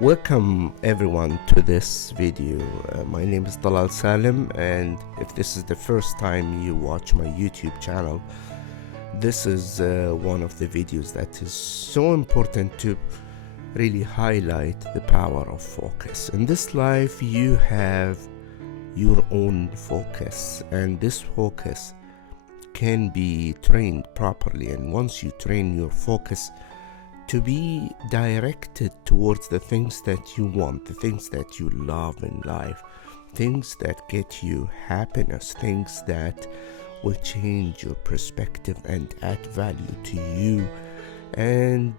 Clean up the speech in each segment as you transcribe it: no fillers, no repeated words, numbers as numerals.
Welcome everyone to this video. My name is Dalal Salim, and if this is the first time you watch my YouTube channel, this is one of the videos that is so important to really highlight the power of focus. In this life you have your own focus, and this focus can be trained properly, and once you train your focus to be directed towards the things that you want, the things that you love in life, things that get you happiness, things that will change your perspective and add value to you and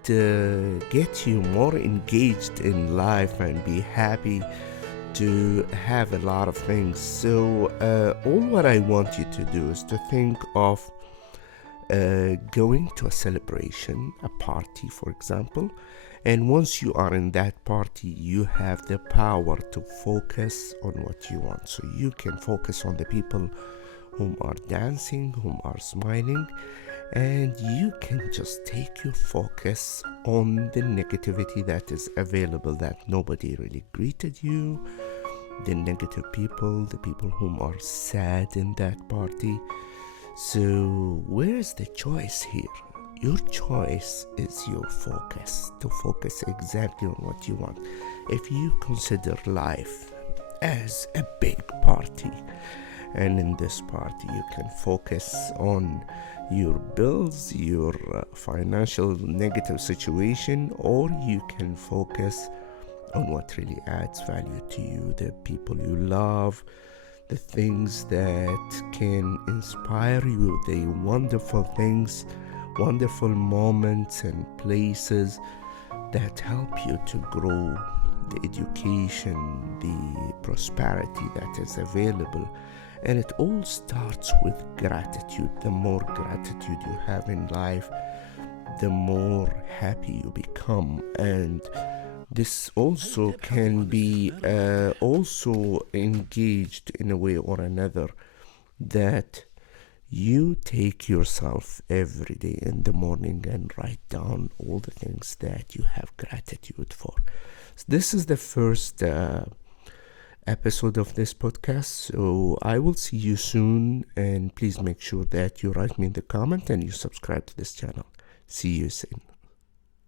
get you more engaged in life and be happy to have a lot of things. So all what I want you to do is to think of going to a celebration, a party for example, and once you are in that party you have the power to focus on what you want. So you can focus on the people whom are dancing, whom are smiling, and you can just take your focus on the negativity that is available, that nobody really greeted you, the negative people, the people whom are sad in that party. So where is the choice here? Your choice is your focus, to focus exactly on what you want. If you consider life as a big party, and in this party you can focus on your bills, your financial negative situation, or you can focus on what really adds value to you, the people you love, the things that can inspire you, the wonderful things, wonderful moments and places that help you to grow, the education, the prosperity that is available. And it all starts with gratitude. The more gratitude you have in life, the more happy you become. And this also can be also engaged in a way or another, that you take yourself every day in the morning and write down all the things that you have gratitude for. So this is the first episode of this podcast, so I will see you soon, and please make sure that you write me in the comment and you subscribe to this channel. See you soon.